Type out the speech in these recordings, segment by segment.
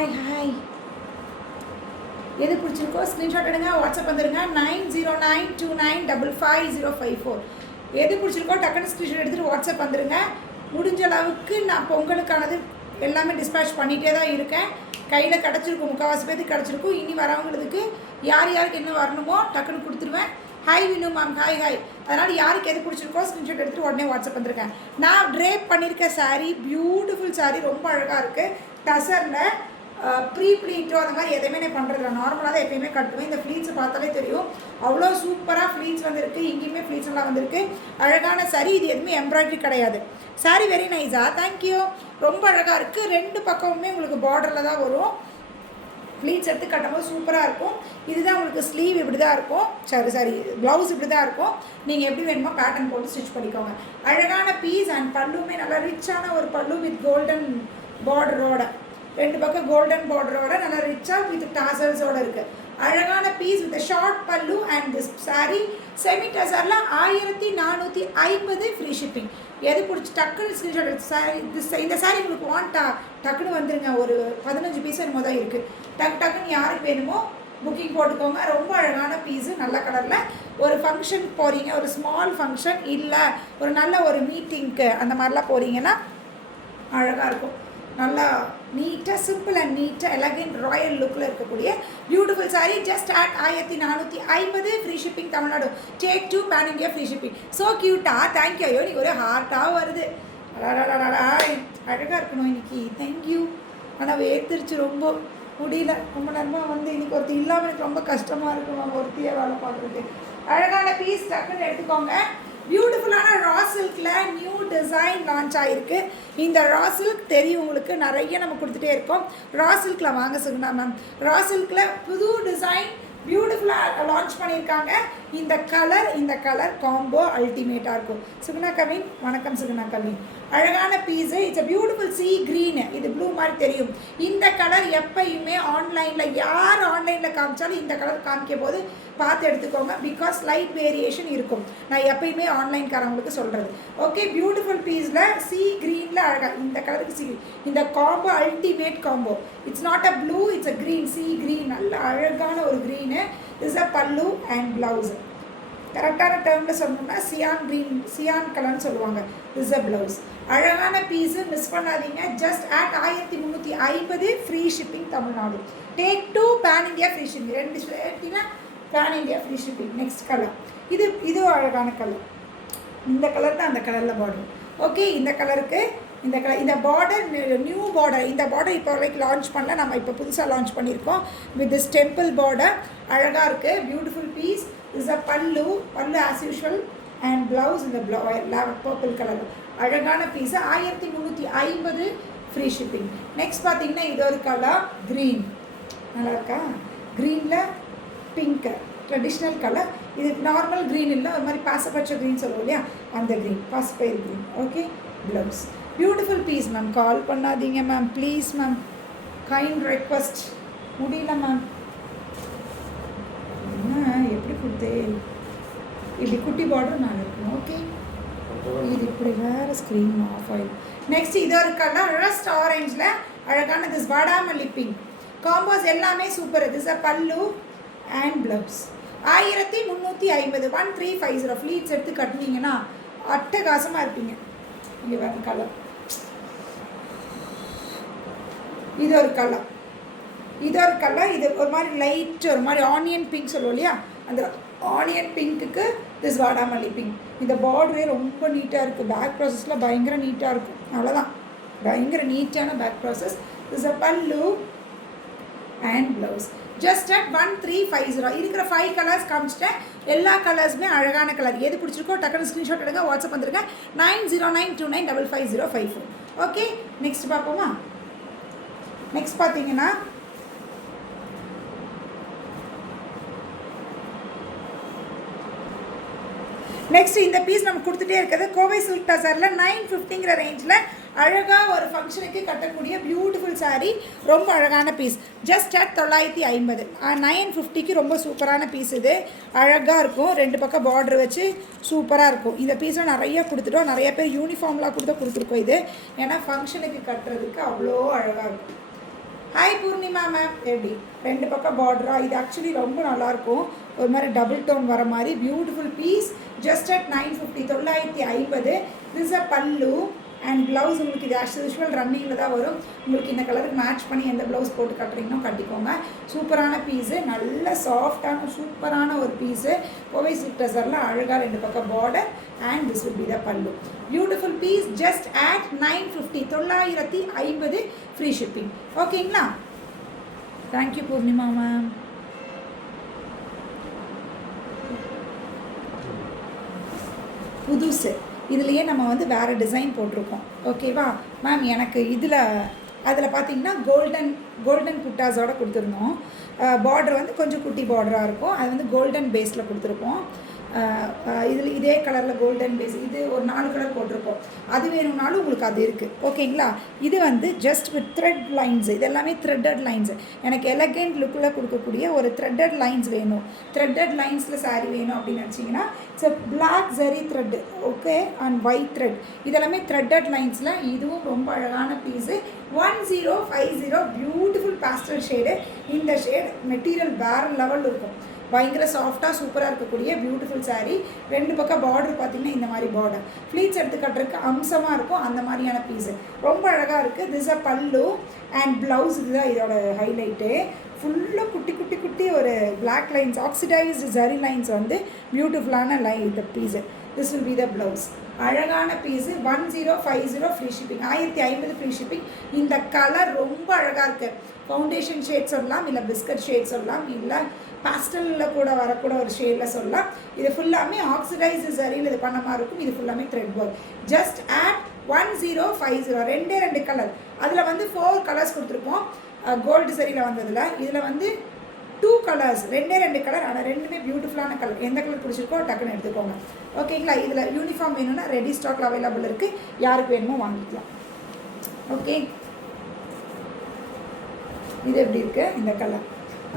Hi எது பிடிச்சிருக்கோ screenshot எடுங்க, வாட்ஸ்அப் வந்துடுங்க 9092955054. எது பிடிச்சிருக்கோ டக்குன்னு ஸ்க்ரீன்ஷாட் எடுத்துகிட்டு வாட்ஸ்அப் வந்துடுங்க. முடிஞ்ச அளவுக்கு நான் பொங்கலுக்கானது எல்லாமே டிஸ்பேச் பண்ணிகிட்டே தான் இருக்கேன். கையில் கிடச்சிருக்கும், முக்கால்வாசி பேருக்கு கிடச்சிருக்கும். இனி வரவங்களுக்கு யார் யாருக்கு என்ன வரணுமோ டக்குன்னு கொடுத்துருவேன். Hi Vinu ma'am, hi. அதனால் யாருக்கு எது பிடிச்சிருக்கோ ஸ்க்ரீன்ஷாட் எடுத்துகிட்டு உடனே வாட்ஸ்அப் வந்துருக்கேன். நான் ட்ரேப் பண்ணியிருக்க சாரீ பியூட்டிஃபுல் சாரீ, ரொம்ப அழகாக இருக்குது. டசரில் ப்ரீ ப்ளீட்டோ அந்த மாதிரி எதுவுமே நான் பண்ணுறதில்ல. நார்மலாக தான் எப்பயுமே கட்டுவேன். இந்த ஃப்ளீட்ஸை பார்த்தாலே தெரியும், அவ்வளோ சூப்பராக ஃப்ளீட்ஸ் வந்துருக்கு. இங்கேயுமே ஃப்ளீட்ஸ் எல்லாம் வந்திருக்கு. அழகான சாரீ. இது எதுவுமே எம்ப்ராய்டரி கிடையாது. சாரீ வெரி நைஸா, தேங்க்யூ. ரொம்ப அழகாக இருக்குது. ரெண்டு பக்கமுமே உங்களுக்கு பார்டரில் தான் வரும். ஃப்ளீட்ஸ் எடுத்து கட்டும்போது சூப்பராக இருக்கும். இதுதான் உங்களுக்கு ஸ்லீவ் இப்படி தான் இருக்கும். சாரி ப்ளவுஸ் இப்படி தான் இருக்கும். நீங்கள் எப்படி வேணுமோ பேட்டர்ன் போட்டு ஸ்டிச் பண்ணிக்கோங்க. அழகான பீஸ் அண்ட் பல்லுமே நல்லா ரிச்சான ஒரு பல்லு வித் கோல்டன் பார்டரோட, ரெண்டு பக்கம் கோல்டன் பார்டரோட நல்லா ரிச்சாக வித் டாசல்ஸோடு இருக்குது. அழகான piece with short pallu and this sari semi டசரில் 1450 ஃப்ரீ ஷிப்பிங். எது பிடிச்சி டக்குன்னு ஸ்க்ரீன்ஷாட் எடுத்து சாரி இந்த சாரீ உங்களுக்கு வாண்டா டக்குன்னு வந்துடுங்க. ஒரு 15 பீஸ் என்னமோ தான் இருக்குது. டக்குன்னு யாருக்கு வேணுமோ புக்கிங் போட்டுக்கோங்க. ரொம்ப அழகான பீஸு, நல்ல கலரில். ஒரு ஃபங்க்ஷன் போகிறீங்க, ஒரு ஸ்மால் ஃபங்க்ஷன் இல்லை ஒரு நல்ல ஒரு மீட்டிங்க்கு அந்த மாதிரிலாம் போகிறீங்கன்னா அழகாக இருக்கும். நல்லா நீட்டாக சிம்பிள் அண்ட் நீட்டாக எலகென்ட் ராயல் லுக்கில் இருக்கக்கூடிய beautiful sari. Just at 1450 free shipping Tamil Nadu. Take 2 pan India free shipping. So க்யூட்டா, தேங்க்யூ. ஐயோ நீங்கள் ஒரு ஹார்ட்டாக வருது. அழகாக இருக்கணும் இன்னைக்கு. தேங்க்யூ. ஆனால் வேர்த்துருச்சு, ரொம்ப முடியல. ரொம்ப நேரமாக வந்து இன்றைக்கி ஒருத்தி இல்லாமல் எனக்கு ரொம்ப கஷ்டமாக இருக்கும். நம்ம ஒருத்தியே வேலை பார்க்குறது. அழகான பீஸ் டக்குன்னு எடுத்துக்கோங்க. பியூட்டிஃபுல்லான ரா சில்கில் நியூ டிசைன் லான்ச் ஆகிருக்கு. இந்த ரா சில்க் தெரியும் உங்களுக்கு, நிறைய நம்ம கொடுத்துட்டே இருக்கோம். ரா சில்கில் வாங்க சுகுணா மேம். ரா சில்கில் புது டிசைன் பியூட்டிஃபுல்லாக லான்ச் பண்ணியிருக்காங்க. இந்த கலர் காம்போ அல்டிமேட்டாக இருக்கும். சுகுணா கவின், வணக்கம் சுகுணா கவின். அழகான piece. It's a beautiful sea green. இது ப்ளூ மாதிரி தெரியும். இந்த கலர் எப்பயுமே ஆன்லைனில் யார் ஆன்லைனில் காமிச்சாலும் இந்த கலர் காமிக்கும் போது பார்த்து எடுத்துக்கோங்க. பிகாஸ் லைட் வேரியேஷன் இருக்கும். நான் எப்பயுமே ஆன்லைன்காரவங்களுக்கு சொல்கிறது. ஓகே, பியூட்டிஃபுல் பீஸில் சீ க்ரீனில் அழகாக இந்த கலருக்கு சீ க்ரீன். இந்த combo ultimate combo. It's not a blue, it's a green. Sea green, நல்ல அழகான ஒரு green. Is a pallu and blouse. கரெக்டான டேர்மில் சொல்லணும்னா சியான் கலர்னு சொல்லுவாங்க. Is a blouse. அழகான பீஸு, மிஸ் பண்ணாதீங்க. Just at 1350 free shipping Tamil Nadu. Take 2 pan India free shipping. 2 எடுத்தீங்கன்னா pan India free shipping. Next colour இது அழகான கலர். இந்த கலர் தான் அந்த கலரில் பார்டர். ஓகே, இந்த கலருக்கு இந்த பார்டர் நியூ பார்டர். இந்த பார்டர் இப்போ வரைக்கும் லான்ச் பண்ணல, நம்ம இப்போ புதுசாக லான்ச் பண்ணியிருக்கோம் வித் திஸ் டெம்பிள் பார்டர். அழகாக இருக்குது. Beautiful piece. Is a pallu as usual and blouse இந்த பர்பிள் கலர். அழகான பீஸு 1350 ஃப்ரீ ஷிப்பிங். நெக்ஸ்ட் பார்த்தீங்கன்னா இது ஒரு கலர் க்ரீன். நல்லா இருக்கா? க்ரீனில் பிங்க்கு ட்ரெடிஷ்னல் கலர். இது நார்மல் க்ரீன் இல்லை, ஒரு மாதிரி பாசப்பச்சை க்ரீன் சொல்லுவோம் இல்லையா, அந்த green, phosphor green. Okay, blouse. Beautiful piece ma'am. Call பண்ணாதீங்க ma'am, please ma'am, kind request. முடியல மேம். எப்படி கொடுத்தே இப்படி குட்டி பார்டர் நான் இருக்கணும். ஓகே, இது இப்படி வேறு ஸ்க்ரீன் ஆஃப் ஆகிடும். நெக்ஸ்ட் இது ஒரு கலர் ரஸ்ட் ஆரஞ்சில் அழகான திஸ் வாடாமல்லி பிங்க். காம்போஸ் எல்லாமே super. This a pallu and blouse. 1350 1350 fleets எடுத்து கட்டினீங்கன்னா அட்டகாசமாக இருப்பீங்க. இங்கே வேறு கலர். இது ஒரு கலர். இது ஒரு மாதிரி லைட், ஒரு மாதிரி ஆனியன் பிங்க் சொல்லுவோம் இல்லையா, அந்த ஆனியன் பிங்க்குக்கு திஸ் வாடாமல்லி பிங்க். இந்த பார்டரே ரொம்ப நீட்டாக இருக்குது. பேக் ப்ராசஸில் பயங்கர நீட்டாக இருக்கும். அவ்வளோதான், பயங்கர நீட்டான back process. This a pallu and blouse. Just at 1350. இருக்கிற 5 கலர்ஸ் காமிச்சிட்டேன். எல்லா கலர்ஸுமே அழகான கலர். எது பிடிச்சிருக்கோ டக்குன்னு ஸ்க்ரீன்ஷாட் எடுங்க, வாட்ஸ்அப் வந்துருங்க 9092955054. ஓகே, நெக்ஸ்ட் பார்ப்போமா? நெக்ஸ்ட் பார்த்தீங்கன்னா நெக்ஸ்ட் இந்த பீஸ் நம்ம கொடுத்துட்டே இருக்கிறது கோவை சில்க் டசரில் 950ங்கிற ரேஞ்சில் அழகாக ஒரு ஃபங்க்ஷனுக்கு கட்டக்கூடிய பியூட்டிஃபுல் சாரீ. ரொம்ப அழகான பீஸ். Just at 950. 950க்கு ரொம்ப சூப்பரான பீஸ். இது அழகாக இருக்கும். ரெண்டு பக்கம் பார்டர் வச்சு சூப்பராக இருக்கும். இந்த பீஸை நிறைய கொடுத்துட்டோம். நிறைய பேர் யூனிஃபார்ம்லாம் கொடுத்துருக்கோம். இது ஏன்னா ஃபங்க்ஷனுக்கு கட்டுறதுக்கு அவ்வளோ அழகாக இருக்கும். ஹாய் பூர்ணிமா மேம், எப்படி ரெண்டு பக்கம் பார்டரா? இது ஆக்சுவலி ரொம்ப நல்லாயிருக்கும், ஒரு மாதிரி டபுள் டோன் வர மாதிரி beautiful piece. Just at 950, 950. This a pallu and blouse உங்களுக்கு இது ஆஸ் யூஷுவல் ரன்னிங்கில் தான் வரும். உங்களுக்கு இந்த கலருக்கு மேட்ச் பண்ணி எந்த ப்ளவுஸ் போட்டு கட்டுறீங்களோ கட்டிக்கோங்க. சூப்பரான பீஸு, நல்ல சாஃப்டான சூப்பரான ஒரு பீஸு. கோவை சில்க் டசரில் அழகாக ரெண்டு பக்கம் border and this will be the pallu. Beautiful piece just at 950, 950 free shipping. ஓகேங்களா? Thank you Purnima ma'am. புதுசு இதுலேயே நம்ம வந்து வேறு டிசைன் போட்டிருக்கோம். ஓகேவா மேம்? எனக்கு அதில் பார்த்தீங்கன்னா கோல்டன் புட்டாஸோடு கொடுத்துருந்தோம். பார்டர் வந்து கொஞ்சம் குட்டி பார்டராக இருக்கும். அது வந்து கோல்டன் பேஸில் கொடுத்துருப்போம். இதில் இதே கலரில் கோல்டன் பேஸ் இது ஒரு 4 கலர் போட்டிருப்போம். அது வேணும்னாலும் உங்களுக்கு அது இருக்குது. ஓகேங்களா? இது வந்து ஜஸ்ட் வித் த்ரெட் லைன்ஸு, இது எல்லாமே த்ரெட்டட் லைன்ஸு. எனக்கு எலகெண்ட் லுக்கில் கொடுக்கக்கூடிய ஒரு த்ரெட்டட் லைன்ஸ் வேணும், த்ரெட்டட் லைன்ஸில் சாரீ வேணும் அப்படின்னு நினச்சிங்கன்னா it's black zari thread, okay, and white thread. இதெல்லாமே த்ரெட்டட் லைன்ஸில். இதுவும் ரொம்ப அழகான பீஸு. 1050 beautiful pastel shade. இந்த ஷேட் மெட்டீரியல் வேறு லெவல் இருக்கும். பயங்கர சாஃப்டாக சூப்பராக இருக்கக்கூடிய பியூட்டிஃபுல் சாரீ. ரெண்டு பக்கம் பார்டர் பார்த்திங்கன்னா இந்த மாதிரி பார்டர் ஃப்ளீட்ஸ் எடுத்து கட்டுறதுக்கு அம்சமாக இருக்கும். அந்த மாதிரியான பீஸு ரொம்ப அழகாக இருக்குது. This a pallu and blouse. இதுதான் இதோட ஹைலைட்டு. ஃபுல்லாக குட்டி குட்டி குட்டி ஒரு black lines, oxidised zari lines வந்து பியூட்டிஃபுல்லான இந்த piece. This will be the blouse. அழகான piece. 1050 free shipping. 1050 free shipping. இந்த கலர் ரொம்ப அழகாக இருக்குது. ஃபவுண்டேஷன் ஷேட் சொல்லலாம், இல்லை பிஸ்கட் ஷேட் சொல்லலாம், இல்லை பாஸ்டலில் கூட வரக்கூட ஒரு ஷேடில் சொல்லலாம். இது ஃபுல்லாமே ஆக்சிடைஸ்டு சரியில் இது பண்ண மாதிரி இருக்கும். இது ஃபுல்லாமே த்ரெட் ஒர்க். Just add 1050. ரெண்டு கலர். அதில் வந்து 4 கலர்ஸ் கொடுத்துருப்போம் கோல்டு சரியில் வந்ததில். இதில் வந்து 2 கலர்ஸ், ரெண்டு கலர். ஆனால் ரெண்டுமே பியூட்டிஃபுல்லான கலர். எந்த கலர் பிடிச்சிருக்கோ டக்குன்னு எடுத்துக்கோங்க. ஓகேங்களா? இதில் யூனிஃபார்ம் வேணும்னா ரெடி ஸ்டாக்கில் அவைலபிள் இருக்குது. யாருக்கு வேணுமோ வாங்கிக்கலாம். ஓகே, இது எப்படி இருக்குது? இந்த கலர்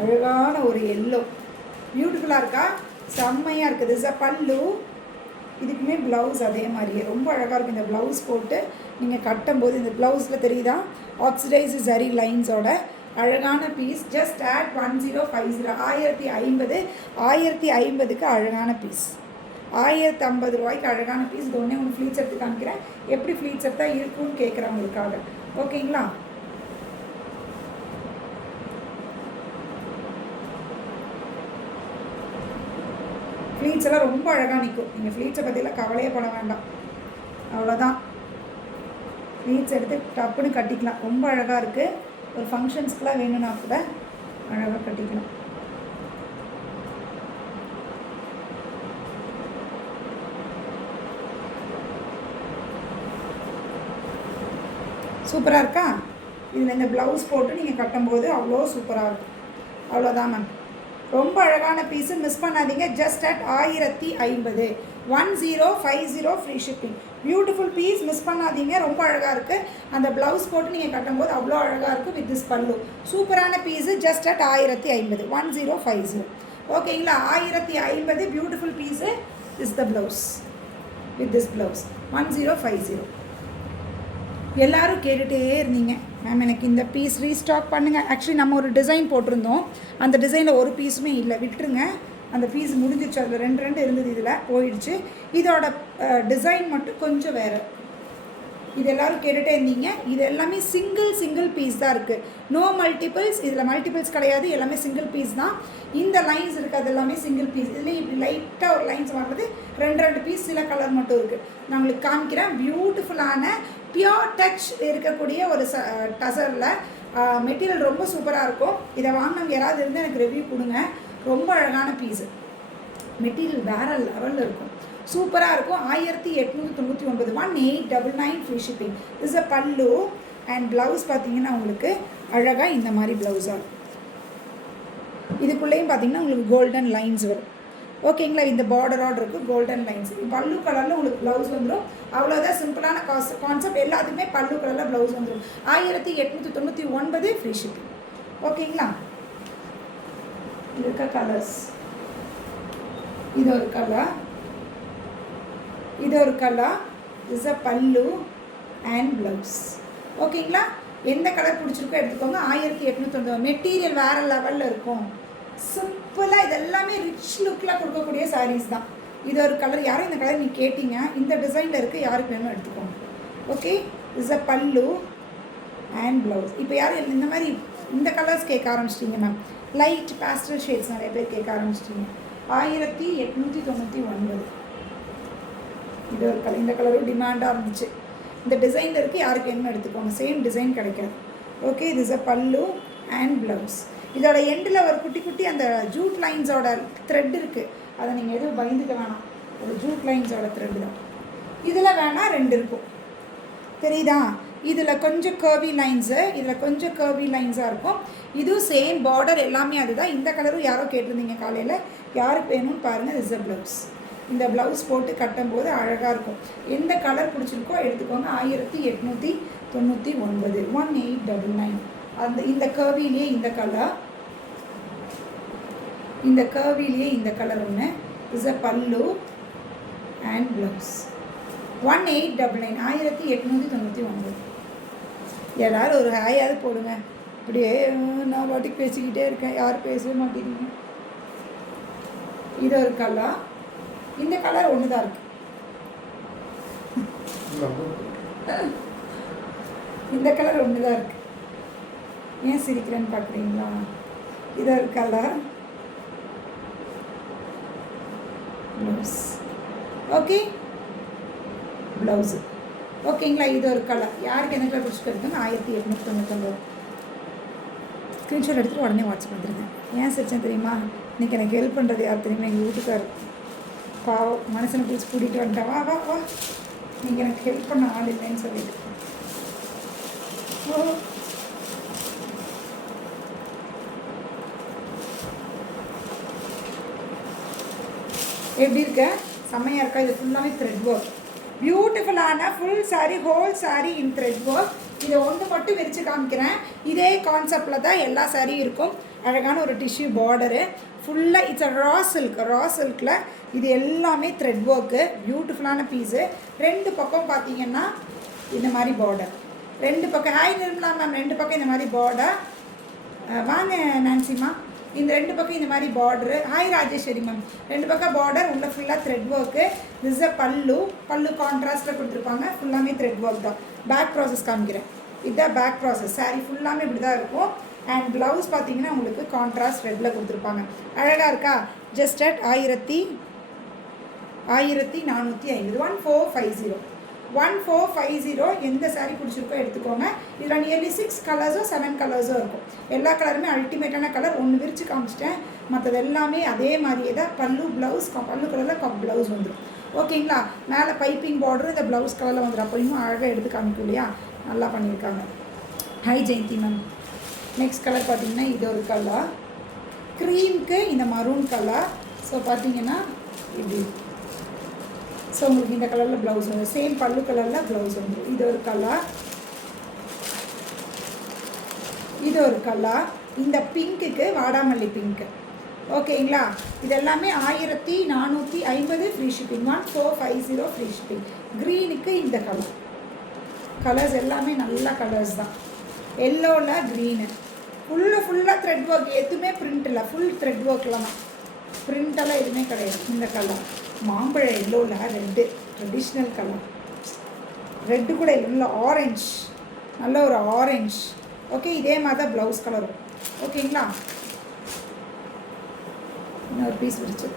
அழகான ஒரு எல்லோ பியூட்டிஃபுல்லாக இருக்கா? செம்மையாக இருக்குது. திஸ் அ பல்லு. இதுக்குமே ப்ளவுஸ் அதே மாதிரியே ரொம்ப அழகாக இருக்குது. இந்த ப்ளவுஸ் போட்டு நீங்கள் கட்டும்போது இந்த ப்ளவுஸில் தெரியுதா ஆக்சிடைஸ்டு ஜரி லைன்ஸோட அழகான பீஸ். Just add 1050. 1050. 1050க்கு அழகான பீஸ். 1050 ரூபாய்க்கு அழகான பீஸ். இது ஒன்று ஃப்ளீட்ஸ் எடுத்து காமிக்கிறேன். எப்படி ஃப்ளீட்ஸ் எடுத்தால் இருக்குன்னு கேட்குறவங்களுக்காக. ஓகேங்களா? ஃப்ளீட்ஸ் எல்லாம் ரொம்ப அழகாக நிற்கும். நீங்கள் ஃப்ளீட்ஸை பற்றிலாம் கவலையே பட வேண்டாம். அவ்வளோதான். ஃப்ளீட்ஸ் எடுத்து டப்புன்னு கட்டிக்கலாம். ரொம்ப அழகாக இருக்குது. ஒரு ஃபங்க்ஷன்ஸ்க்கெலாம் வேணும்னா கூட அழகாக கட்டிக்கலாம். சூப்பராக இருக்கா? இதில் இந்த ப்ளவுஸ் போட்டு நீங்கள் கட்டும்போது அவ்வளோ சூப்பராக இருக்கும். அவ்வளோதான் மேம். ரொம்ப அழகான பீஸு, மிஸ் பண்ணாதீங்க. Just at 1050. 1050 free shipping. Beautiful piece, miss பண்ணாதீங்க. ரொம்ப அழகாக இருக்குது. அந்த ப்ளவுஸ் போட்டு நீங்கள் கட்டும்போது அவ்வளோ அழகாக இருக்குது. வித் திஸ் பல்லு சூப்பரான பீஸு. Just at 1050. 1050. ஓகேங்களா? 1050 beautiful piece. Is the blouse with this blouse. 1050. எல்லோரும் கேட்டுகிட்டே இருந்தீங்க மேம் எனக்கு இந்த பீஸ் ரீஸ்டாக் பண்ணுங்கள். ஆக்சுவலி நம்ம ஒரு டிசைன் போட்டிருந்தோம். அந்த டிசைனில் ஒரு பீஸுமே இல்லை, விட்டுருங்க. அந்த பீஸ் முடிஞ்சிச்சு. அதில் ரெண்டு இருந்தது, இதில் போயிடுச்சு. இதோட டிசைன் மட்டும் கொஞ்சம் வேறு. இது எல்லோரும் கேட்டுகிட்டே இருந்தீங்க. இது எல்லாமே சிங்கிள் பீஸ் தான் இருக்குது. No multiples. இதில் மல்டிபிள்ஸ் கிடையாது. எல்லாமே சிங்கிள் பீஸ் தான். இந்த லைன்ஸ் இருக்குது, அது எல்லாமே சிங்கிள் பீஸ். இதில் இப்படி லைட்டாக ஒரு லைன்ஸ் வர்றது ரெண்டு பீஸ். சில கலர் மட்டும் இருக்குது. நான் உங்களுக்கு காமிக்கிறேன். பியூட்டிஃபுல்லான பியோர் டச் இருக்கக்கூடிய ஒரு டசரில் மெட்டீரியல் ரொம்ப சூப்பராக இருக்கும். இதை வாங்கினவங்க யாராவது இருந்தால் எனக்கு ரிவ்யூ கொடுங்க. ரொம்ப அழகான பீஸு. மெட்டீரியல் வேறு லெவலில் இருக்கும். சூப்பராக இருக்கும். 1899. 1899 free shipping. Is a pallu and blouse பார்த்தீங்கன்னா உங்களுக்கு அழகாக இந்த மாதிரி ப்ளவுஸாக இருக்கும். இதுக்குள்ளேயும் பார்த்தீங்கன்னா உங்களுக்கு கோல்டன் லைன்ஸ் வரும். ஓகேங்களா? இந்த பார்டரோடு இருக்குது கோல்டன் லைன்ஸ். பல்லு கலரில் உங்களுக்கு ப்ளவுஸ் வந்துடும். அவ்வளோதான். சிம்பிளான கான்செப்ட். எல்லாத்துக்குமே பல்லு கலரில் ப்ளவுஸ் வந்துடும். 1899 ஃப்ரீ ஷிப்பிங். ஓகேங்களா? இது இருக்க கலர்ஸ். இது ஒரு கலர், இது ஒரு colour. Is a pallu and blouse. ஓகேங்களா? எந்த கலர் பிடிச்சிருக்கோ எடுத்துக்கோங்க. 1890. மெட்டீரியல் வேறு லெவலில் இருக்கும். சிம்பிளாக இது எல்லாமே ரிச் லுக்கில் கொடுக்கக்கூடிய சாரீஸ் தான். இது ஒரு கலர். யாரும் இந்த கலர் நீங்கள் கேட்டிங்க, இந்த டிசைனில் இருக்குது, யாருக்கு வேணும் எடுத்துக்கோங்க. Okay, is a pallu and blouse. இப்போ யாரும் இந்த மாதிரி இந்த கலர்ஸ் கேட்க ஆரம்பிச்சிட்டிங்க மேம். லைட் பேஸ்டல் ஷேட்ஸ் நிறைய பேர் கேட்க ஆரம்பிச்சிட்டிங்க. 1899. இது ஒரு கலர். இந்த கலரும் டிமாண்டாக இருந்துச்சு. இந்த டிசைனில் இருக்குது, யாருக்கு என்ன எடுத்துக்கோங்க. சேம் டிசைன் கிடைக்காது. ஓகே, இது is a pallu and blouse. இதோட எண்டில் ஒரு குட்டி குட்டி அந்த ஜூட் லைன்ஸோட த்ரெட் இருக்குது. அதை நீங்கள் எதுவும் பயந்துக்க வேணாம், ஒரு ஜூட் லைன்ஸோட த்ரெட் தான். இதில் வேணால் 2 இருக்கும், தெரியுதா? இதில் கொஞ்சம் கர்வி லைன்ஸு, இதில் கொஞ்சம் கர்வி லைன்ஸாக இருக்கும். இதுவும் சேம் பார்டர் எல்லாமே அதுதான். இந்த கலரும் யாரோ கேட்டிருந்தீங்க காலையில், யாருக்கு வேணும்னு பாருங்கள். Is a blouse. இந்த ப்ளவுஸ் போட்டு கட்டும்போது அழகாக இருக்கும். எந்த கலர் பிடிச்சிருக்கோ எடுத்துக்கோங்க. 1899. 1899. அந்த இந்த கர்விலேயே இந்த கலர், இந்த கர்விலேயே இந்த கலர் ஒன்று. Is a pallu and blouse. 1899. 1899. எல்லாரும் ஒரு ஹாயாவது போடுங்க. இப்படியே நான் வாட்டிக்கு பேசிக்கிட்டே இருக்கேன், யாரும் பேசவே மாட்டேங்கிறீங்க. இது ஒரு கலர். இந்த கலர் ஒன்று தான் இருக்கு. இந்த கலர் ஒன்று தான் இருக்கு. ஏன் சிரிக்கிறேன்னு பார்க்குறீங்களா? இது ஒரு கலர். ப்ளவுஸ். Okay, blouse. ஓகேங்களா? இது ஒரு கலர். யாருக்கு என்ன கலர் பிடிச்சிருக்குங்க? 1899. ஸ்க்ரீன்ஷாட் எடுத்துகிட்டு உடனே வாட்ஸ்அப் வந்துருங்க. ஏன் சிரிச்சேன் தெரியுமா? இன்றைக்கி எனக்கு ஹெல்ப் பண்ணுறது யார் தெரியுமா? எங்கள் வீட்டுக்கார். பாவம், மனுஷனை பிடிச்சி கூட்டிகிட்டு வந்துட்டேன். வா வா வா, நீங்கள் எனக்கு ஹெல்ப் பண்ண ஆள் இல்லைன்னு சொல்லிட்டு. ஓ, எப்படி இருக்க? செம்மையாக இருக்கா? இது ஃபுல்லாகவே த்ரெட் ஒர்க். பியூட்டிஃபுல்லான ஃபுல் சாரீ, ஹோல் சாரீ இன் த்ரெட் ஒர்க். இதை ஒன்று மட்டும் விரித்து காமிக்கிறேன். இதே கான்செப்டில் தான் எல்லா சாரியும் இருக்கும். அழகான ஒரு டிஷ்யூ பார்டரு ஃபுல்லாக. It's a raw silk. Raw சில்கில் இது எல்லாமே த்ரெட் ஒர்க்கு. பியூட்டிஃபுல்லான பீஸு. 2 பக்கம் பார்த்தீங்கன்னா இந்த மாதிரி பார்டர். 2 பக்கம். Hi Nirmala ma'am. 2 பக்கம் இந்த மாதிரி பார்டர். வாங்க நான்சிமா. இந்த 2 பக்கம் இந்த மாதிரி பார்டரு. Hi Rajeswari ma'am. 2 பக்கம் பார்டர், உள்ள ஃபுல்லாக thread work. This a pallu. பல்லு கான்ட்ராஸ்ட்டில் கொடுத்துருப்பாங்க. ஃபுல்லாமே த்ரெட் ஒர்க் தான். பேக் ப்ராசஸ் காமிக்கிறேன். இதுதான் பேக் ப்ராசஸ். சாரீ ஃபுல்லாமே இப்படி தான் இருக்கும். அண்ட் ப்ளவுஸ் பார்த்தீங்கன்னா உங்களுக்கு கான்ட்ராஸ்ட் ரெட்டில் கொடுத்துருப்பாங்க. அழகாக இருக்கா? Just at 1450. 1450. 1450. எந்த சாரீ பிடிச்சிருக்கோ எடுத்துக்கோங்க. இதில் நியர்லி 6 கலர்ஸோ 7 கலர்ஸோ இருக்கும். எல்லா கலருமே அல்டிமேட்டான கலர். ஒன்று விரித்து காமிச்சிட்டேன், மற்றது எல்லாமே அதே மாதிரியே தான். பல்லு ப்ளவுஸ், பல்லு கலரில் ப்ளவுஸ் வந்துடும். ஓகேங்களா? மேலே பைப்பிங் பார்டர் இந்த ப்ளவுஸ் கலரில் வந்துடும். அப்போ இன்னும் அழகாக எடுத்து காமிக்கும் இல்லையா? நல்லா பண்ணியிருக்காங்க. Hi Jayanthi ma'am. Next colour பார்த்தீங்கன்னா இது ஒரு கலர். க்ரீமுக்கு இந்த மரூன் கலர். ஸோ பார்த்தீங்கன்னா இப்படி. ஸோ உங்களுக்கு இந்த கலரில் ப்ளவுஸ் வந்துடும். சேம் பல்லு கலரில் ப்ளவுஸ் வந்துடும். இது ஒரு கலர். இது ஒரு கலர். இந்த பிங்க்குக்கு வாடாமல்லி பிங்க்கு. ஓகேங்களா? இது எல்லாமே 1450 ஃப்ரீ ஷிப்பிங். 1450 free shipping. க்ரீனுக்கு இந்த கலர். கலர்ஸ் எல்லாமே நல்ல கலர்ஸ் தான். எல்லோவில் க்ரீனு. ஃபுல்லாக த்ரெட் ஒர்க். எதுவுமே பிரிண்ட் இல்லை, ஃபுல் த்ரெட் ஒர்க்கில் தான். பிரிண்டெல்லாம் எதுவுமே கிடையாது. இந்த கலர் மாம்பழ எல்லோவில் ரெட்டு. Traditional colour. ரெட்டு கூட இல்லை, ஆரஞ்ச். நல்ல ஒரு ஆரஞ்ச். ஓகே, இதே மாதிரி தான் ப்ளவுஸ் கலரும். ஓகேங்களா? இன்னொரு பீஸ் விரிச்சு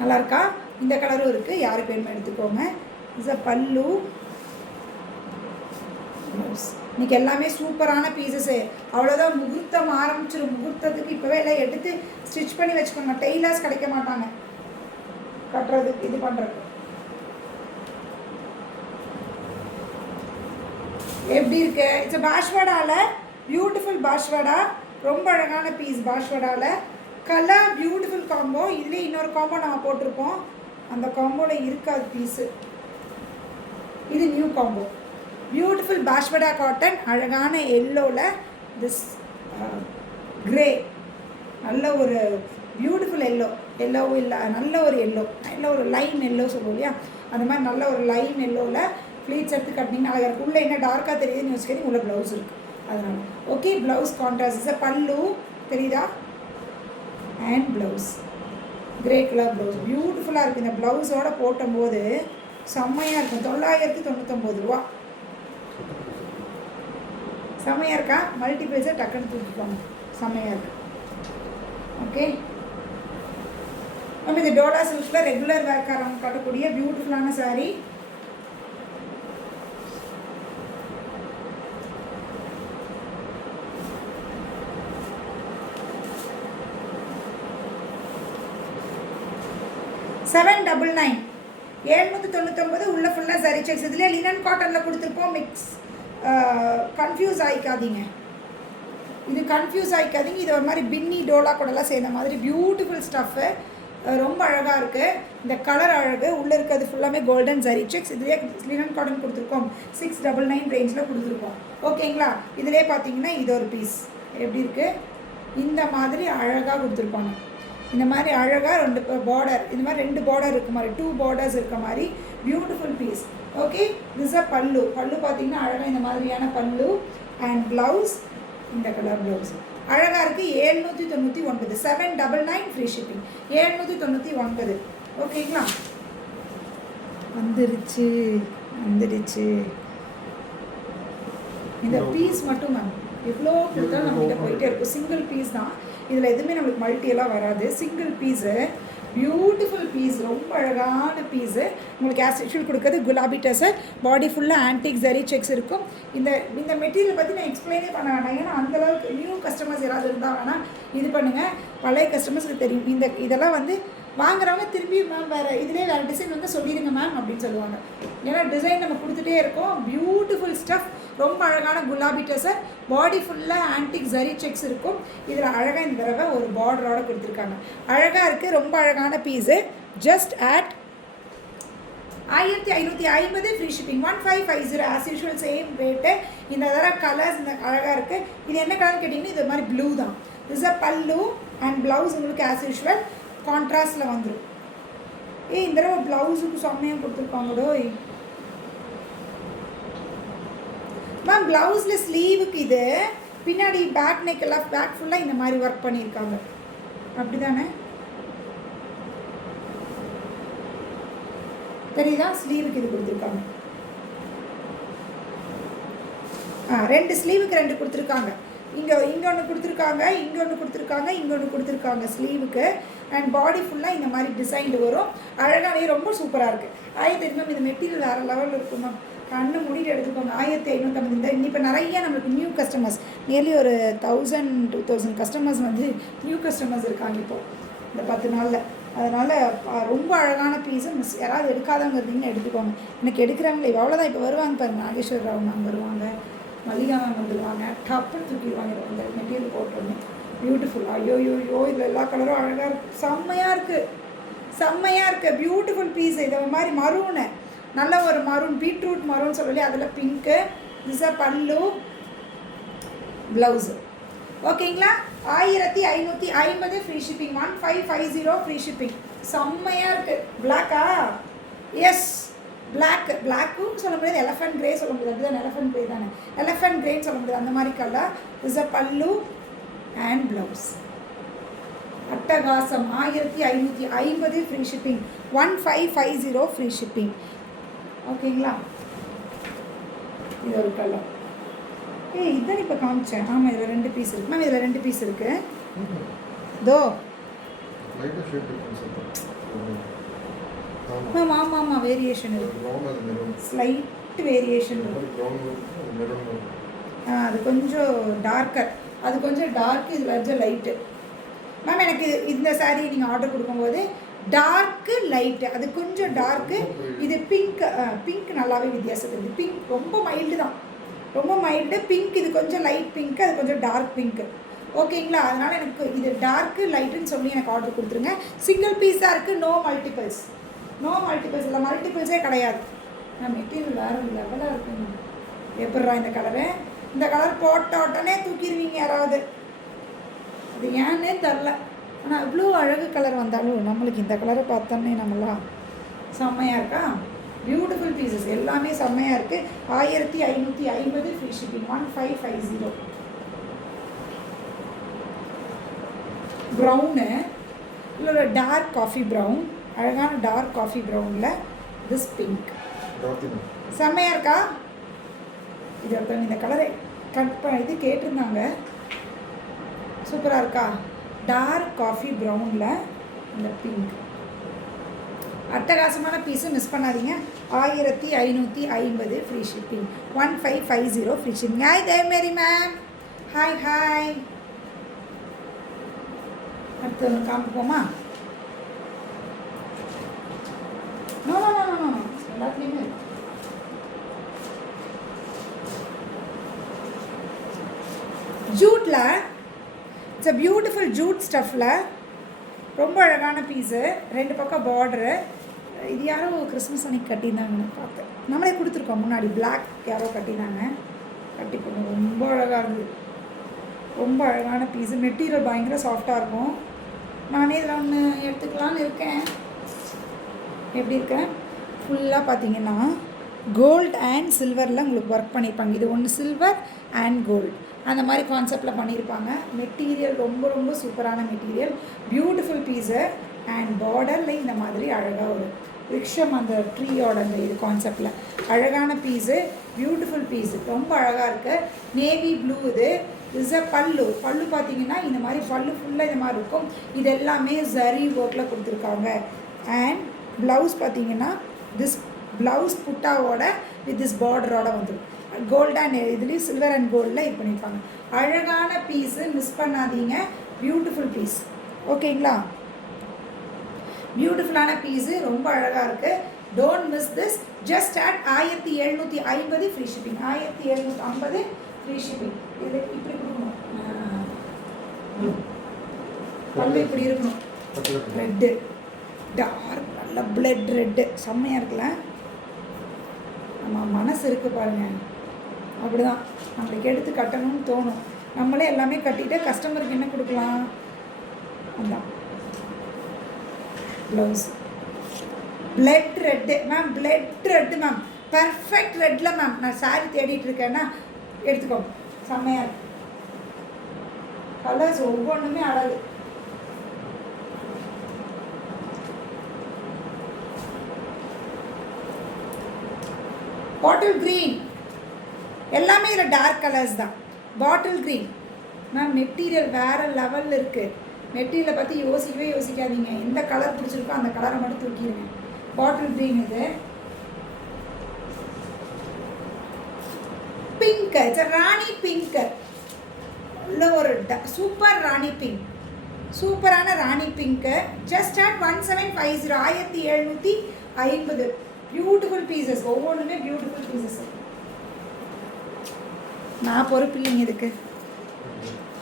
நல்லாயிருக்கா? இந்த கலரும் இருக்குது. யாருக்கு வேணுமோ எடுத்துக்கோங்க. இஸ் அ பல்லு ப்ளவுஸ். இன்றைக்கி எல்லாமே சூப்பரான பீசஸ்ஸு. அவ்வளோதான். முகூர்த்தம் ஆரம்பிச்சிடும். முகூர்த்தத்துக்கு இப்போவே எல்லாம் எடுத்து ஸ்டிச் பண்ணி வச்சுக்கோங்க. டெய்லர்ஸ் கிடைக்க மாட்டாங்க கட்டுறதுக்கு, இது பண்ணுறதுக்கு. எப்படி இருக்கு? இட்ஸ் பாஷ்வாடாவில் பியூட்டிஃபுல் பாஷ்வாடா. ரொம்ப அழகான பீஸ் பாஷ்வாடாவில். Colour beautiful combo. இதுலேயே இன்னொரு காம்போ நம்ம போட்டிருப்போம். அந்த காம்போவில் இருக்காது பீஸு. இது நியூ காம்போ. பியூட்டிஃபுல் பாஷ்வாடா காட்டன். அழகான எல்லோவில் திஸ் க்ரே. நல்ல ஒரு பியூட்டிஃபுல் எல்லோ. எல்லோவும் இல்லை, நல்ல ஒரு எல்லோ. நல்ல ஒரு லைன் எல்லோ சொல்லுவோம் இல்லையா? அந்த மாதிரி நல்ல ஒரு லைன் எல்லோவில் ப்ளீட்ஸ் எடுத்து கட்டினீங்கன்னா அழகாக இருக்கும். உள்ளே என்ன டார்க்காக தெரியுதுன்னு யோசிக்கிறீங்க, உள்ள ப்ளவுஸ் இருக்குது அதனால். ஓகே, ப்ளவுஸ் கான்ட்ராஸ்ட் பல்லு தெரியுதா, and blouse grey colour blouse பியூட்டிஃபுல்லாக இருக்குது. இந்த ப்ளவுஸோடு போட்டும்போது செம்மையாக இருக்கும். 999 ரூபா. செம்மையாக இருக்கா? மல்டிபிள்ஸை டக்குன்னு தூக்கிக்கோங்க, செம்மையாக இருக்குது. ஓகே, நம்ம இந்த டோலா சில்க்ஸில் ரெகுலர் வேர்க்காரங்க காட்டக்கூடிய பியூட்டிஃபுல்லான சாரீ. $799 799 உள்ள ஃபுல்லாக சரி செக்ஸ். இதுலேயே லினன் காட்டனில் கொடுத்துருப்போம். மிக்ஸ் கன்ஃபியூஸ் ஆகிக்காதீங்க, இது கன்ஃபியூஸ் ஆகிக்காதீங்க. இது ஒரு மாதிரி பின்னி டோலா கூடலாம் சேர்ந்த மாதிரி பியூட்டிஃபுல் ஸ்டஃப்பு, ரொம்ப அழகாக இருக்குது. இந்த கலர் அழகு. உள்ளே இருக்கிறது ஃபுல்லாமே கோல்டன் சரி செக்ஸ். இதுலேயே லினன் காட்டன் கொடுத்துருக்கோம். 699 ரேஞ்சில் கொடுத்துருக்கோம். ஓகேங்களா? இதிலே பார்த்தீங்கன்னா இது ஒரு பீஸ் எப்படி இருக்குது, இந்த மாதிரி அழகாக கொடுத்துருப்பாங்க. இந்த மாதிரி அழகாக 2 பார்டர், இந்த மாதிரி 2 பார்டர் இருக்க மாதிரி 2 பார்டர்ஸ் இருக்க மாதிரி beautiful piece. Okay, this a pallu. Pallu பார்த்தீங்கன்னா அழகாக இந்த மாதிரியான பல்லு. அண்ட் ப்ளவுஸ் இந்த கலர் ப்ளவுஸ் அழகாக இருக்குது. 799 799 ஃப்ரீ ஷிப்பிங். 799. ஓகேங்களா? வந்துடுச்சு. இந்த பீஸ் மட்டும் மேம் எவ்வளோ கொடுத்தாலும் நம்மகிட்ட போயிட்டே இருக்கும். சிங்கிள் பீஸ் தான், இதில் எதுவுமே நம்மளுக்கு மல்டியெல்லாம் வராது. சிங்கிள் பீஸு, பியூட்டிஃபுல் பீஸ், ரொம்ப அழகான பீஸு. உங்களுக்கு ஆஸ் யூஷுவல் கொடுக்குறது குலாபி டசர். பாடி ஃபுல்லாக ஆன்டிக் ஜரி செக்ஸ் இருக்கும். இந்த மெட்டீரியல் பற்றி நான் எக்ஸ்பிளைனே பண்ண வேண்டாம், ஏன்னா அந்தளவுக்கு நியூ கஸ்டமர்ஸ் யாராவது இருந்தால் வேணால் இது பண்ணுங்கள். பழைய கஸ்டமர்ஸுக்கு தெரியும். இதெல்லாம் வந்து வாங்குறவங்க திரும்பி மேம் வேறு இதிலே வேறு டிசைன் வந்து சொல்லிடுங்க மேம் அப்படின்னு சொல்லுவாங்க. ஏன்னா டிசைன் நம்ம கொடுத்துட்டே இருக்கோம். பியூட்டிஃபுல் ஸ்டஃப், ரொம்ப அழகான குலாபி டசர். பாடி ஃபுல்லாக ஆன்டிக் ஜரி செக்ஸ் இருக்கும். இதில் அழகாக இந்த தடவை ஒரு பார்டரோடு கொடுத்துருக்காங்க. அழகாக இருக்குது, ரொம்ப அழகான piece. Just at 1550 free shipping. 1550 as usual same rate. இந்த தடவை கலர்ஸ் இந்த அழகாக இருக்குது. இது என்ன கலர்னு கேட்டிங்கன்னா இது மாதிரி ப்ளூ தான். This a pallu and blouse உங்களுக்கு ஆஸ் யூஷுவல் கான்ட்ராஸ்டில் வந்துடும். இந்த தடவை ப்ளவுஸுக்கு செம்மையாக கொடுத்துருக்காங்கடோ மேம். ப்ளவுஸில் ஸ்லீவுக்கு இது பின்னாடி பேக் நெக்கெல்லாம் பேக் ஃபுல்லாக இந்த மாதிரி ஒர்க் பண்ணியிருக்காங்க, அப்படி தானே தெரியுதா? ஸ்லீவுக்கு இது கொடுத்துருக்காங்க. 2 ஸ்லீவுக்கு 2 கொடுத்துருக்காங்க. இங்கே ஒன்று கொடுத்துருக்காங்க, இங்கே ஒன்று கொடுத்துருக்காங்க, இங்கே ஒன்று கொடுத்துருக்காங்க ஸ்லீவுக்கு. அண்ட் பாடி ஃபுல்லாக இந்த மாதிரி டிசைன்டு வரும். அழகாகவே ரொம்ப சூப்பராக இருக்குது. 1500 இந்த மெட்டீரியல் வேறு லெவலில் இருக்கும் மேம். கண்ணு முடிட்டு எடுத்துக்கோங்க. 1550. இந்த இப்போ நிறைய நம்மளுக்கு நியூ கஸ்டமர்ஸ், நியர்லி ஒரு 1000-2000 கஸ்டமர்ஸ் வந்து நியூ கஸ்டமர்ஸ் இருக்காங்க இப்போது இந்த 10 நாளில். அதனால் ரொம்ப அழகான பீஸு. யாராவது எடுக்காதவங்க இருந்தீங்கன்னா எடுத்துக்கோங்க. எனக்கு எடுக்கிறவங்களே அவ்வளோதான். இப்போ வருவாங்க பாருங்கள், நாகேஸ்வர் ராவ் மேம் வருவாங்க, மல்லிகா மேம் வந்துடுவாங்க, டப்புன்னு தூக்கிடுவாங்க. இந்த மெட்டீரியல் போட்டோன்னு பியூட்டிஃபுல். ஐயோ இதில் எல்லா கலரும் அழகாக இருக்குது, செம்மையாக இருக்குது. Beautiful piece. இதை மாதிரி மரூனு, நல்ல ஒரு மரூன், பீட்ரூட் மரூன் சொல்லி அதில் பிங்க்கு. திஸ் அ பல்லு, ப்ளவுஸு. ஓகேங்களா? 1550 ஃப்ரீ ஷிப்பிங். 1550 free shipping. செம்மையாக இருக்குது. பிளாக்கா? எஸ், பிளாக்குன்னு சொல்ல முடியாது, எலஃபண்ட் கிரே சொல்ல முடியாது. அப்படிதான் எலஃபண்ட் கிரே தானே, எலஃபண்ட் கிரேன்னு சொல்ல முடியாது, அந்த மாதிரி colour. Is a pallu and blouse. அட்டகாசம். 1550 ஃப்ரீ ஷிப்பிங். 1550 free shipping. ஓகேங்களா? இது ஒரு கலர். இதுதான் இப்போ காமிச்சேன். ஆமாம், இதில் 2 பீஸ் இருக்குது மேம். இதில் 2 பீஸ் இருக்குது. தோ மேம். ஆமாம், வேரியேஷன் இருக்குது, ஸ்லைட் வேரியேஷன் இருக்குது. அது கொஞ்சம் டார்க்கர், அது கொஞ்சம் டார்க்கு, இது கொஞ்சம் லைட்டு மேம். எனக்கு இந்த சாரீ நீங்கள் ஆர்டர் கொடுக்கும்போது டார்க்கு லைட்டு, அது கொஞ்சம் டார்க்கு, இது பிங்க் நல்லாவே வித்தியாசம் இருக்குது. பிங்க் ரொம்ப மைல்டு தான், ரொம்ப மைல்டு. பிங்க் இது கொஞ்சம் லைட் பிங்க்கு, அது கொஞ்சம் டார்க் பிங்க்கு. ஓகேங்களா? அதனால் எனக்கு இது டார்க்கு லைட்டுன்னு சொல்லி எனக்கு ஆர்டர் கொடுத்துருங்க. சிங்கிள் பீஸாக இருக்குது, நோ மல்டிபிள்ஸ் இல்லை, மல்டிபிள்ஸே கிடையாது. நான் மெட்டீரியல் வேறு லெவலாக இருக்குங்க. எப்பட்றா இந்த கலர் போட்ட உடனே தூக்கிடுவீங்க யாராவது, அது ஏன்னே தெரில. ஆனால் இவ்வளோ அழகு கலர் வந்தாலும் நம்மளுக்கு இந்த கலரை பார்த்தோன்னே நம்மளாம் செம்மையாக இருக்கா. பியூட்டிஃபுல் பீசஸ் எல்லாமே செம்மையாக இருக்குது. 1550 ஃப்ரீ ஷிப்பிங். 1550. ப்ரௌனு இல்லை ஒரு டார்க் காஃபி ப்ரௌன், அழகான டார்க் காஃபி ப்ரௌனில் திஸ் பிங்க் செம்மையாக இருக்கா? இது ஒருத்தவங்க இந்த கலரை இது கேட்டிருந்தாங்க. சூப்பராக இருக்கா? டார்க் காஃபி ப்ரௌனில் இந்த பிங்க் அட்டகாசமான பீஸு, மிஸ் பண்ணாதீங்க. 1550 free shipping. 1550 free shipping. Hi Devamary ma'am, hi hi. அடுத்து காமிப்போமா? No no no no no எல்லாத்துலேயுமே ஜூட்டில், இட்ஸ் அ பியூட்டிஃபுல் ஜூட் ஸ்டஃப்பில் ரொம்ப அழகான பீஸு. 2 பக்கம் பார்டரு. இது யாரோ கிறிஸ்மஸ் அன்னைக்கு கட்டியிருந்தாங்கன்னு பார்த்தேன். நம்மளே கொடுத்துருக்கோம் முன்னாடி. பிளாக் யாரோ கட்டினாங்க, கட்டி போங்க. ரொம்ப அழகாக இருந்தது. ரொம்ப அழகான பீஸு. மெட்டீரியல் பயங்கர சாஃப்டாக இருக்கும். நானே இதில் ஒன்று எடுத்துக்கலான்னு இருக்கேன். எப்படி இருக்கேன்? ஃபுல்லாக பார்த்தீங்கன்னா கோல்ட் அண்ட் சில்வரில் உங்களுக்கு ஒர்க் பண்ணியிருப்பாங்க. இது ஒன்று சில்வர் அண்ட் கோல்டு அந்த மாதிரி கான்செப்டில் பண்ணியிருப்பாங்க. மெட்டீரியல் ரொம்ப ரொம்ப சூப்பரான மெட்டீரியல். Beautiful piece. அண்ட் பார்டரில் இந்த மாதிரி அழகாக ஒரு ரிக்ஷம் அந்த ட்ரீயோட அந்த இது கான்செப்டில் அழகான பீஸு. Beautiful piece. ரொம்ப அழகாக இருக்குது. நேவி ப்ளூ இது. Is a pallu. பல்லு பார்த்தீங்கன்னா இந்த மாதிரி பல்லு ஃபுல்லாக இந்த மாதிரி இருக்கும். இது எல்லாமே ஜரி ஒர்க்கில் கொடுத்துருக்காங்க. அண்ட் ப்ளவுஸ் பார்த்தீங்கன்னா திஸ் ப்ளவுஸ் புட்டாவோட வித் திஸ் பார்டரோட வந்துடும். கோல்ட் அண்ட் இதுலேயும் சில்வர் அண்ட் கோல்டில் இது பண்ணியிருப்பாங்க. அழகான பீஸு, மிஸ் பண்ணாதீங்க. Beautiful piece. ஓகேங்களா? பியூட்டிஃபுல்லான பீஸு, ரொம்ப அழகாக இருக்குது. Don't miss this. Just at 1750 free shipping. 1750 free shipping. இது இப்படி கொடுக்கணும். பல்லு இப்படி இருக்கணும். ரெட்டு டார்க் நல்ல பிளட் ரெட்டு செம்மையாக இருக்குல்ல? நம்ம மனசு இருக்குது பாருங்கள். அப்படி தான் நம்மளுக்கு எடுத்து கட்டணும்னு தோணும். நம்மளே எல்லாமே கட்டிட்டு கஸ்டமருக்கு என்ன கொடுக்கலாம்? அதான் blouse blood red ma'am. Blood red ma'am. Perfect ரெட்டில் மேம். நான் சாரி தேடிட்டு இருக்கேன்னா எடுத்துக்கோ. செம்மையாக இருக்கு. கலர்ஸ் ஒவ்வொன்றுமே அழகு. பாட்டில் க்ரீன் எல்லாமே இதில் டார்க் கலர்ஸ் தான். Bottle green ma'am. மெட்டீரியல் வேறு லெவலில் இருக்குது. மெட்டீரியலை பற்றி யோசிக்காதீங்க. எந்த கலர் பிடிச்சிருக்கோ அந்த கலரை மட்டும் தூக்கிடுங்க. பாட்டில் க்ரீன் இது. பிங்க். It's rani pink. இல்லை ஒரு சூப்பர் ராணி பிங்க். சூப்பரான rani pink. Just at 1750. 1750. Beautiful pieces. ஒவ்வொன்றுமே பியூட்டிஃபுல் பீசஸ். நான் பொறுப்பு இல்லைங்க இதுக்கு.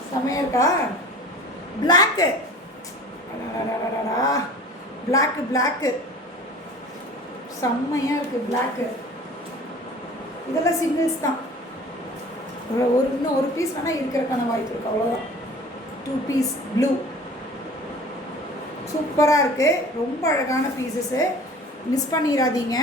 செம்மையாக இருக்கா? பிளாக்கு. பிளாக்கு பிளாக்கு செம்மையாக இருக்குது. பிளாக்கு இதெல்லாம் சிங்கிள்ஸ் தான். இன்னும் ஒரு பீஸ் வேணால் இருக்கிறதுக்கான வாய்ப்பு இருக்குது. அவ்வளோதான். 2 பீஸ் ப்ளூ. சூப்பராக இருக்குது. ரொம்ப அழகான பீசஸ்ஸு, மிஸ் பண்ணிடாதீங்க.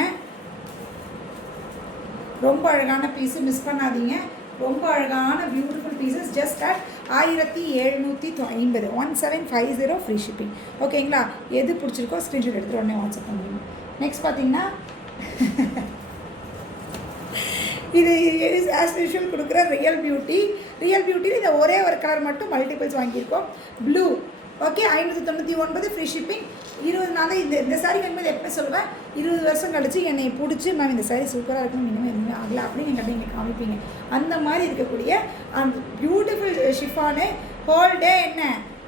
ரொம்ப அழகான பீஸு, மிஸ் பண்ணாதீங்க. ரொம்ப அழகான beautiful pieces. Just at 1750. 1750 free shipping. ஓகேங்களா? எது பிடிச்சிருக்கோ ஸ்க்ரீன்ஷாட் எடுத்துகிட்டு உடனே வாட்ஸ்அப் பண்ணுவீங்க. நெக்ஸ்ட் பார்த்தீங்கன்னா இது ஆஸ் யூஷுவல் கொடுக்குற ரியல் பியூட்டி. ரியல் பியூட்டியில் இந்த ஒரே ஒரு கலர் மட்டும் மல்டிபிள்ஸ் வாங்கியிருக்கோம். ப்ளூ. ஓகே. 599 free shipping. 20 நாள் இந்த சாரீ வாங்கும்போது எப்போ சொல்லுவேன், 20 வருஷம் கழிச்சு என்னை பிடிச்சி மேம் இந்த சாரீ சூப்பராக இருக்கணும், இனிமேல் எதுவுமே ஆகலை அப்படின்னு எங்கிட்ட நீங்கள் காமிப்பீங்க. அந்த மாதிரி இருக்கக்கூடிய அந்த பியூட்டிஃபுல் ஷிஃபானு. ஹோல் டே என்ன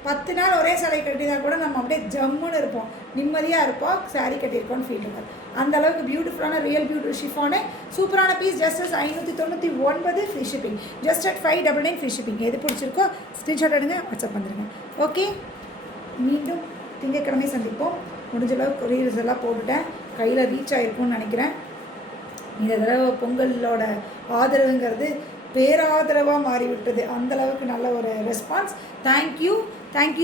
10 நாள் ஒரே சாரீ கட்டினா கூட நம்ம அப்படியே ஜம்முன்னு இருப்போம், நிம்மதியாக இருப்போம். சாரீ கட்டியிருக்கோன்னு ஃபீல் இருக்கும். அந்த அளவுக்கு பியூட்டிஃபுல்லான ரியல் பியூட்டிஃபுல் ஷிஃபானு. சூப்பரான piece. Just 599 free shipping. Just at 599 free shipping. எது பிடிச்சிருக்கோ ஸ்க்ரீன்ஷாட் எடுங்க, வாட்ஸ்அப் பண்ணிடுங்க. ஓகே. மீண்டும் திங்கட்கிழமை சந்திப்போம். முடிஞ்ச அளவுக்கு கொரியர்ஸ் எல்லாம் போட்டுட்டேன். கையில் ரீச் ஆகிருக்கும்னு நினைக்கிறேன். இந்த தடவை பொங்கலோட ஆதரவுங்கிறது பேராதரவாக மாறிவிட்டது. அந்தளவுக்கு நல்ல ஒரு response. Thank you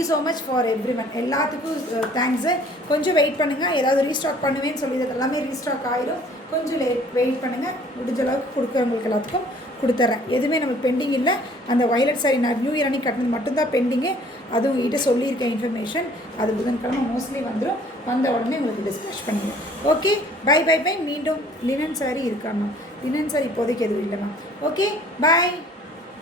so much for every one. எல்லாத்துக்கும் தேங்க்ஸு. கொஞ்சம் வெயிட் பண்ணுங்கள். ஏதாவது ரீஸ்டாக் பண்ணுவேன்னு சொல்லி எல்லாமே ரீஸ்டாக் ஆயிரும். கொஞ்சம் வெயிட் பண்ணுங்கள், முடிஞ்ச அளவுக்கு கொடுக்குறவங்களுக்கு எல்லாத்துக்கும் கொடுத்துட்றேன். எதுவுமே நமக்கு பெண்டிங் இல்லை. அந்த வயலட் சாரி நான் நியூ இயர் அன்றைக்கி கட்டினது மட்டும்தான் பெண்டிங்கு. அதுவும் உங்கள்கிட்ட சொல்லியிருக்கேன் இன்ஃபர்மேஷன். அது புதன்கிழமை மோஸ்ட்லி வந்துடும். வந்த உடனே உங்களுக்கு டிஸ்பேச் பண்ணிடுவேன். Okay, bye bye bye. மீண்டும் லினன் சாரி இருக்காம்மா? லினன் சாரி இப்போதைக்கு எதுவும் இல்லைம்மா. ஓகே, பாய்.